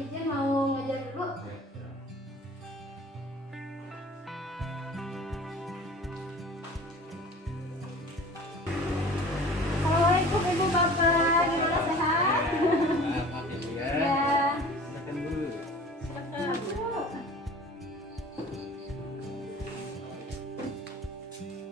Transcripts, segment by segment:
izin mau ngajar dulu. Assalamualaikum Ibu Bapak, gimana sehat? Ya. Silakan Bu. Silakan Bu.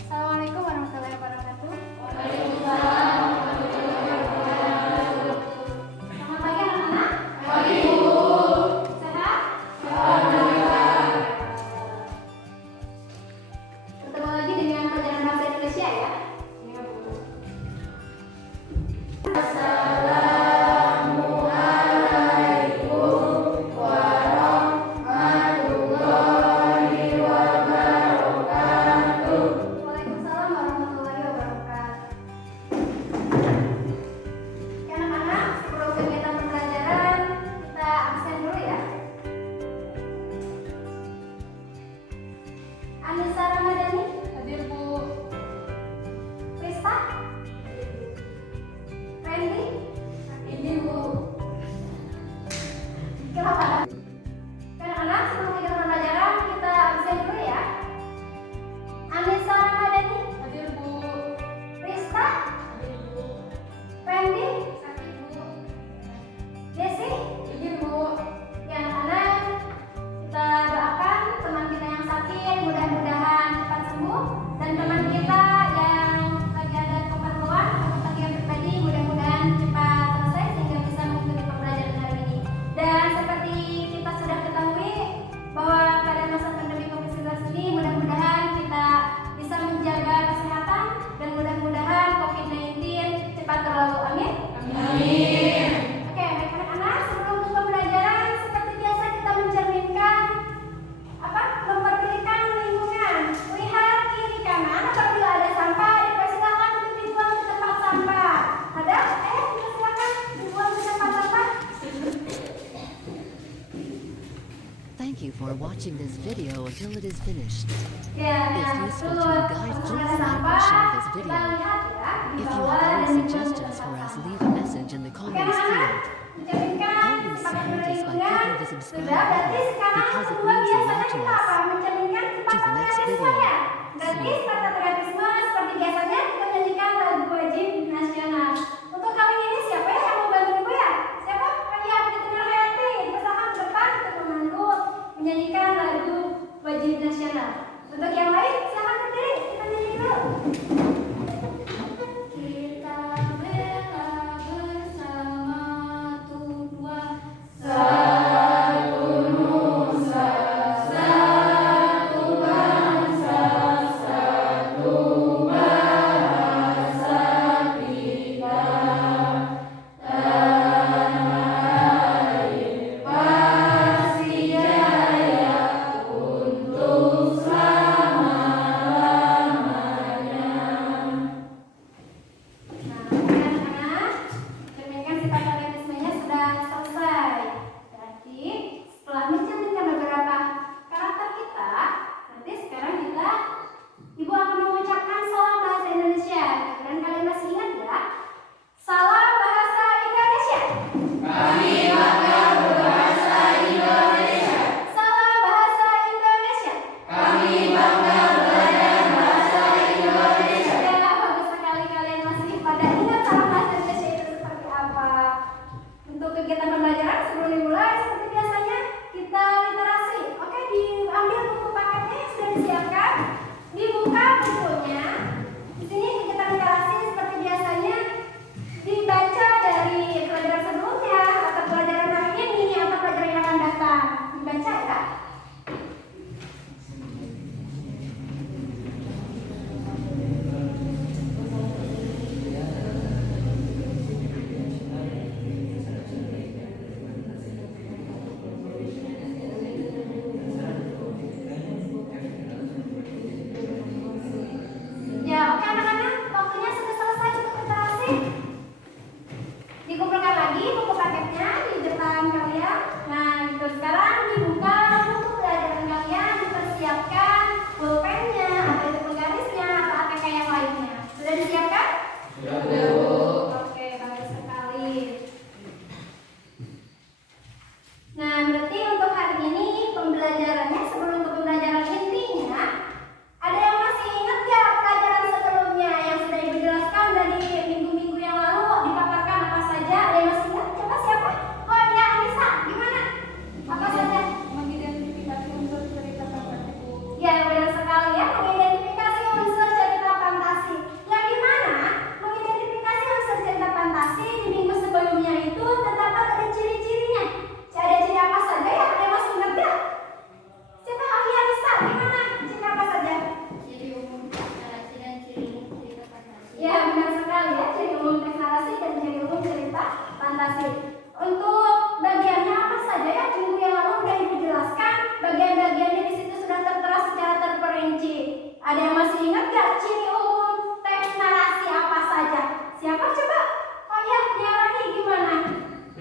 Assalamualaikum warahmatullahi wabarakatuh. Waalaikumsalam warahmatullahi wabarakatuh. Selamat pagi anak-anak. Pagi Bu. Sehat? Alhamdulillah. Ketemu lagi dengan pelajaran bahasa Indonesia ya. Iya Bu. Waalaikumsalam warahmatullahi wabarakatuh. Ya anak-anak, sebelum kegiatan pembelajaran kita absen dulu ya. Anissa Ramadhani, hadir Bu. Krista, Randy, ini Bu. Kenapa? Anak-anak, sebelum kegiatan pembelajaran kita absen dulu ya. Anissa Ramadhani, hadir Bu. Krista, hadir Bu. Randy, hadir Bu. Desi, hadir Bu. Ya anak-anak, kita doakan teman kita yang sakit mudah-mudahan cepat sembuh, dan teman kita yang lagi ada keperluan atau kegiatan pribadi mudah-mudahan cepat selesai sehingga bisa mengikuti pembelajaran hari ini. Dan seperti kita sudah ketahui bahwa pada masa pandemi COVID-19 ini mudah-mudahan kita bisa menjaga kesehatan dan mudah-mudahan COVID-19 cepat berlalu. Amin. Amin. Oke, baik anak-anak, sebelum ke pembelajaran seperti biasa kita mencerminkan memperhatikan lingkungan. Lihat kiri kanan, apabila ada sampah dipersilakan untuk dibuang ke tempat sampah. Ada? Dipersilakan dibuang ke tempat sampah. Thank you for watching this video until it is finished. Ya, If nah, useful dulu to you guys, please ada like and sampah, share this kita video. lihat ya, di If you bawah have dan any di bawah suggestions for tempat us, sampah. leave a message in the Oke comments anak-anak, field. mencerminkan Always sepakat support us by lingkungan. clicking the subscribe Sudah, berarti button sekarang because it kedua means a biasanya lot to kita us. apa? Mencerminkan To sifat the next patriotisme video. ya. See Berarti you. sifat patriotisme seperti biasanya kita menyanyikan lagu wajib nasional. Untuk kali ini siapa ya yang mau bantu ibu ya? Siapa? Ya, Fitri Hayati. Bersama ke depan untuk membantu menyanyikan lagu wajib nasional. Untuk yang lain silahkan berdiri, kita nyanyi dulu. Kita bela bersama tujuan satu nusa, satu bangsa, satu bahasa kita. Tanah air pasti jaya untuk selama-lamanya. Nah, anak-anak, cerminkan sifat patriotismenya sudah selesai. Berarti setelah mencerminkan beberapa karakter kita, nanti sekarang Ibu akan mengucapkan salam bahasa Indonesia. Dan kalian masih ingat ya? Salam bahasa Indonesia. Kami bangga berbahasa Indonesia. Salam bahasa Indonesia. Kami bangga belajar bahasa Indonesia. Ya, bagus sekali kalian masih pada ingat salam bahasa Indonesia itu seperti apa. Untuk kegiatan pembelajaran sebelum dimulai seperti biasanya kita literasi. Oke, diambil buku paketnya yang sudah disiapkan, dibuka bukunya. Di sini kegiatan literasi seperti biasanya dibaca dari pelajaran sebelumnya atau pelajaran hari ini atau pelajaran yang akan datang. Dibaca ya.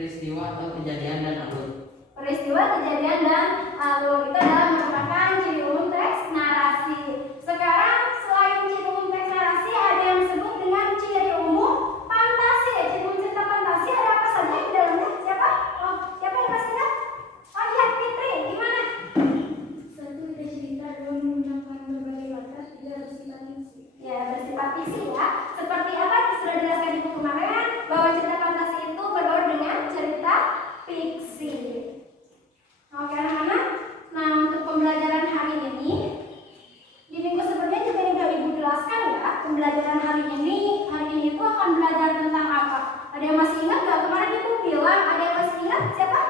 peristiwa atau kejadian dan alur. Peristiwa, kejadian, dan alur itu adalah merupakan ciri umum teks narasi. Sekarang selain ciri umum teks narasi, ada yang disebut dengan ciri umum fantasi. Ciri umum cerita fantasi ada apa saja di dalamnya? Siapa? Oh, siapa yang pasti ingat? Oh iya, Fitri, gimana? Satu, ide cerita. Dua, menggunakan berbagai latar. Tiga, bersifat fiksi. Ya, bersifat fiksi ya. Seperti apa yang sudah dijelaskan di buku kemarin, bahwa cerita fantasi itu berbaur dengan cerita fiksi. Oke anak-anak, nah untuk pembelajaran hari ini, di minggu sebelumnya juga sudah Ibu jelaskan ya, pembelajaran hari ini itu akan belajar tentang apa? Ada yang masih ingat nggak? Kemarin Ibu bilang, ada yang masih ingat? Siapa?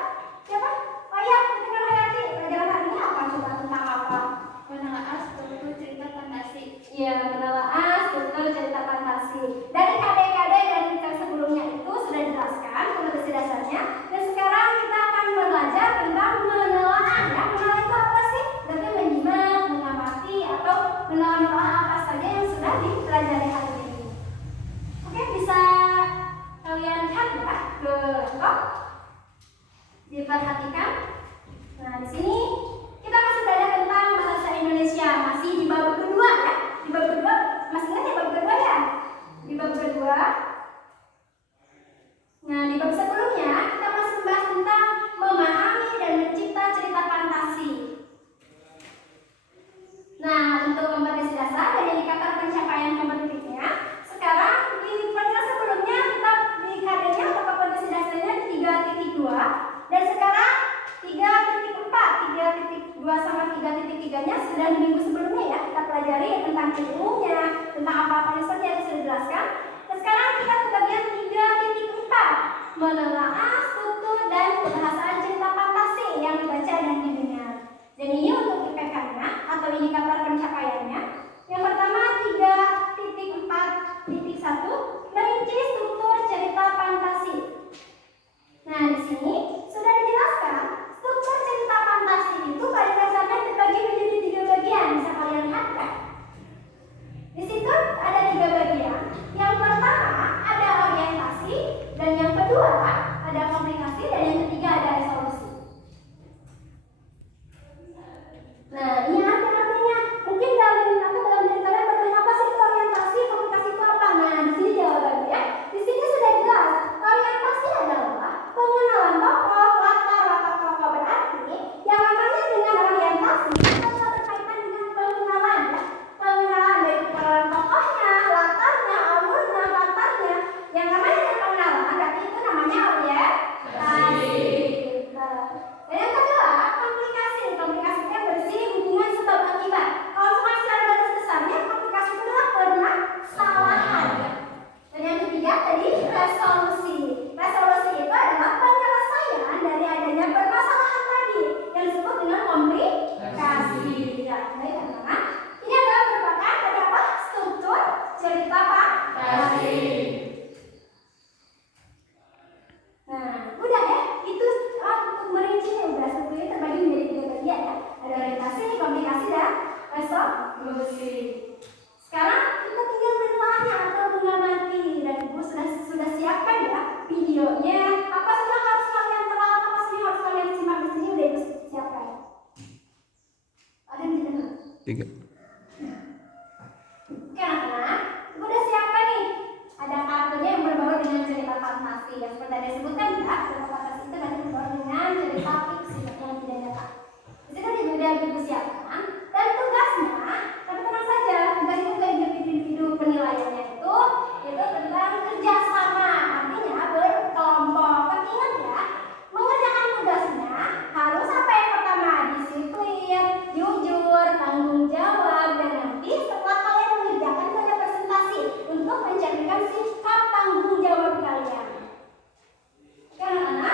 Siapa? Oh iya, dengan Hayati. Pembelajaran hari ini akan coba tentang apa? Menelaah struktur cerita fantasi. Ya, menelaah struktur cerita fantasi. Dari KD-KD dan cerita sebelumnya itu sudah dijelaskan kompetensi dasarnya. Dan sekarang kita akan belajar tentang menelaah. Ya, menelaah itu apa sih? Berarti menyimak, mengamati, atau menelaah apa saja yang sudah dipelajari hari ini. Oke, bisa kalian lihat ya ke laptop. Diperhatikan. Nah, di sini kita masih belajar tentang bahasa Indonesia, masih di bab kedua ya. Di bab kedua, masih ingat ya bab kedua ya? Di bab kedua. Nah, di bab sebelumnya kita masih membahas tentang memahami dan mencipta cerita fantasi. Nah, untuk kompetensi dasar dan indikator pencapaian kompetitifnya, sekarang di pelajaran sebelumnya kita di KD-nya atau kompetensi dasarnya 3.2 dan sekarang 3.4, 3.2 sama 3.3-nya sudah di minggu sebelumnya ya kita pelajari tentang ilmunya, tentang apa-apa saja yang sudah dijelaskan. Dan sekarang kita ke bagian 3.4, menelaah struktur dan kebahasaan cerita fantasi yang dibaca dan didengar. Dan ini untuk IPK-nya atau indikator pencapaiannya. Yang pertama 3.4.1, merinci struktur cerita fantasi. Nah, di sini sudah dijelaskan struktur cerita fantasi itu pada dasarnya terbagi menjadi 3 bagian. Bisa kalian lihat kan? Di situ ada 3 bagian. Yang pertama ada orientasi, dan yang kedua ada komplikasi, dan yang ketiga ada resolusi. Nah, ini artinya mungkin dalam diri kalian bertanya apa sih itu orientasi, komplikasi itu apa? Nah, di sini jawabannya ya. Di sini sudah jelas. Orientasi adalah pengenalan tokoh, latar tokoh, berarti yang namanya dengan orientasi adalah berkaitan dengan pengenalan ya. Pengenalan dari pengenalan tokohnya, latarnya, alurnya, latarnya. Yang namanya dengan pengenalan berarti itu namanya orientasi. Dan yang kedua, komplikasi. Komplikasi itu yang bersih hubungan sebab akibat. Kalau misalkan secara garis besarnya, komplikasi itu adalah permasalahan. Dan yang ketiga tadi resolusi. Resolusi itu adalah penyelesaian dari adanya permasalahan tadi yang disebut dengan komplikasi. Ya, baik teman-teman. Ini adalah merupakan tadi apa? Struktur cerita fantasi. Nah, udah ya. Itu untuk merincinya udah strukturnya terbagi menjadi 3 bagian ya. Ada orientasi, komplikasi, dan resolusi. Sekarang kita tinggal menelaahnya atau mengamati, dan Ibu sudah siapkan ya videonya. Apa sih yang harus kalian telah, apa sih yang harus kalian simak di sini udah Ibu siapkan. Ada yang tidak? 3. Oke anak-anak, Ibu udah siapkan nih. Ada kartunya yang berbaur dengan cerita fantasi. Yang seperti yang disebutkan ya, cerita fantasi itu berarti berbaur dengan cerita fiksi yang tidak nyata. Di sini udah Ibu siapkan. Dan tugasnya, tapi tenang saja, tugas itu ke individu penilaiannya itu tentang kerjasama, artinya berkelompok. Tapi ingat ya, mengerjakan tugasnya harus apa yang pertama? Disiplin, jujur, tanggung jawab, dan nanti setelah kalian mengerjakan itu ada presentasi untuk mencerminkan sikap tanggung jawab kalian. Oke anak-anak,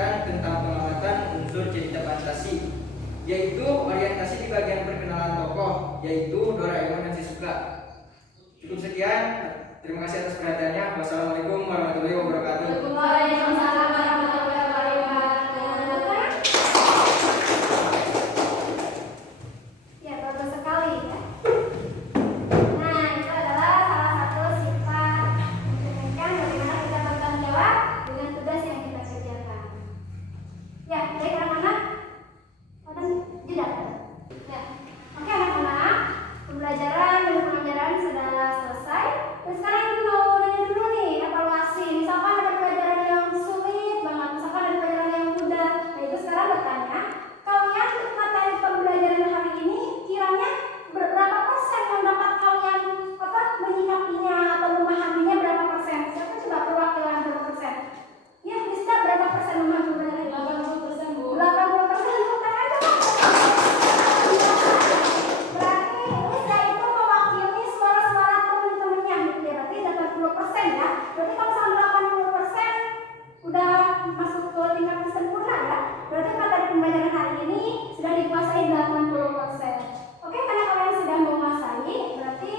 diskusikan tentang pengamatan unsur cerita fantasi, yaitu orientasi di bagian perkenalan tokoh, yaitu Doraemon dan Shizuka. Cukup sekian, terima kasih atas perhatiannya. Wassalamualaikum warahmatullahi wabarakatuh. Waalaikumsalam warahmatullahi wabarakatuh. Ya, bagus sekali ya. Nah, itu adalah salah satu sifat mencerminkan bagaimana kita bertanggung jawab dengan tugas yang kita kerjakan. Ya, baik anak-anak. Ada jeda. Ya. Oke anak-anak, pembelajaran dan pengajaran sudah selesai. Dan sekarang kita mau nanya dulu nih, evaluasi. Misalkan ada pelajaran yang sulit banget, misalkan ada pelajaran yang mudah. Nah, itu sekarang bertanya, kalian untuk materi pembelajaran hari ini kiranya berapa persen yang dapat kalian menyikapinya atau memahaminya berapa persen? Siapa coba perwakilan berapa persen? Ya, bisa berapa persen memahami pembelajaran? 80%, Bu. 80%, bukan aja, Bu. Berarti Lisa itu mewakili suara-suara teman-temannya gitu ya. Berarti 80% ya. Berarti kalau sampai 80% udah masuk ke tingkat sempurna ya. Berarti materi pembelajaran hari ini sudah dikuasai 80%. Oke, karena kalian sudah menguasai, berarti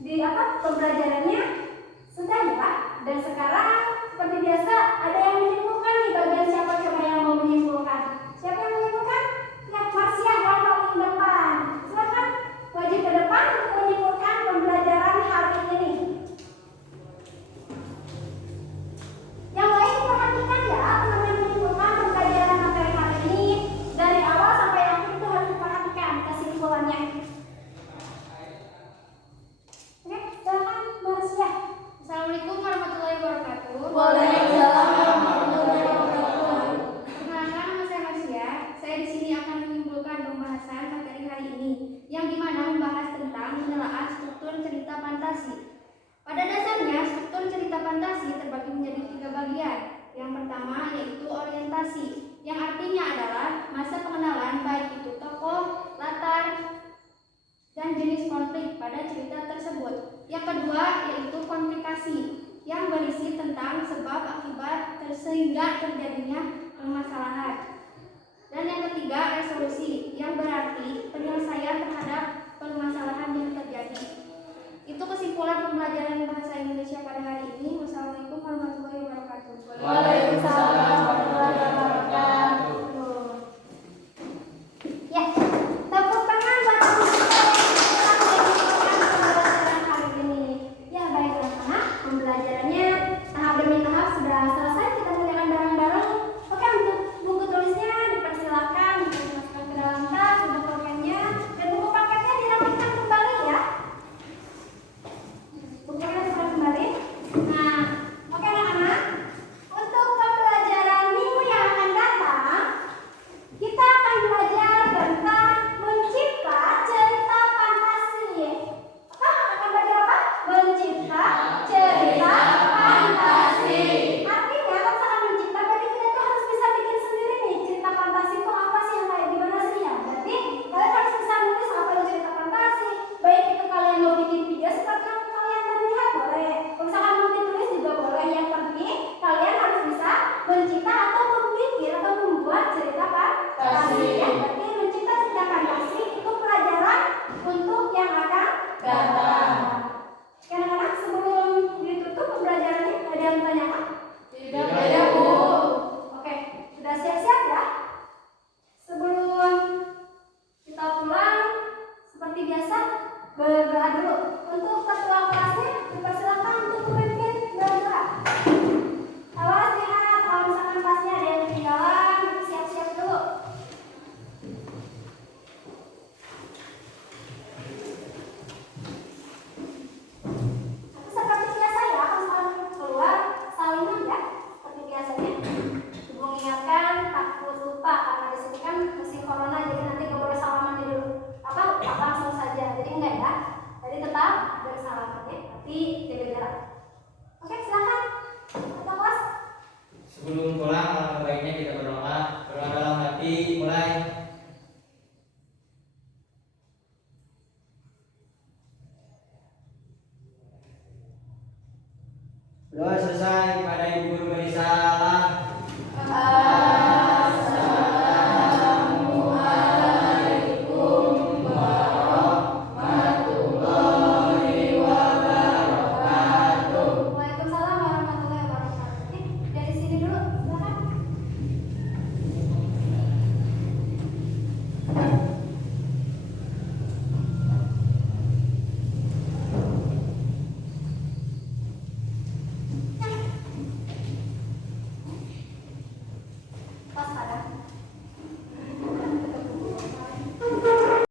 di pembelajarannya sudah ya. Dan sekarang seperti biasa ada yang menyimpulkan nih, bagian siapa coba yang mau menyimpulkan? Siapa yang menyimpulkan? Ya, Marsia yang paling depan. Silakan wajib ke depan untuk menyimpulkan pembelajaran hari ini. Yang lain perhatikan ya, teman-teman menyimpulkan pembelajaran materi hari ini dari awal sampai akhir itu harus diperhatikan kesimpulannya. Oke, silakan Marsia. Assalamualaikum warahmatullahi wabarakatuh. Waalaikumsalam warahmatullahi wabarakatuh. Perkenalkan, nama saya Marsia. Saya di sini akan menyimpulkan pembahasan materi hari ini, yang dimana membahas tentang menelaah struktur cerita fantasi. Pada dasarnya, struktur cerita fantasi terbagi menjadi 3 bagian. Yang pertama yaitu orientasi, yang artinya adalah masa pengenalan baik itu tokoh, latar, dan jenis konflik pada cerita tersebut. Yang kedua yaitu komplikasi, yang berisi tentang sebab akibat sehingga terjadinya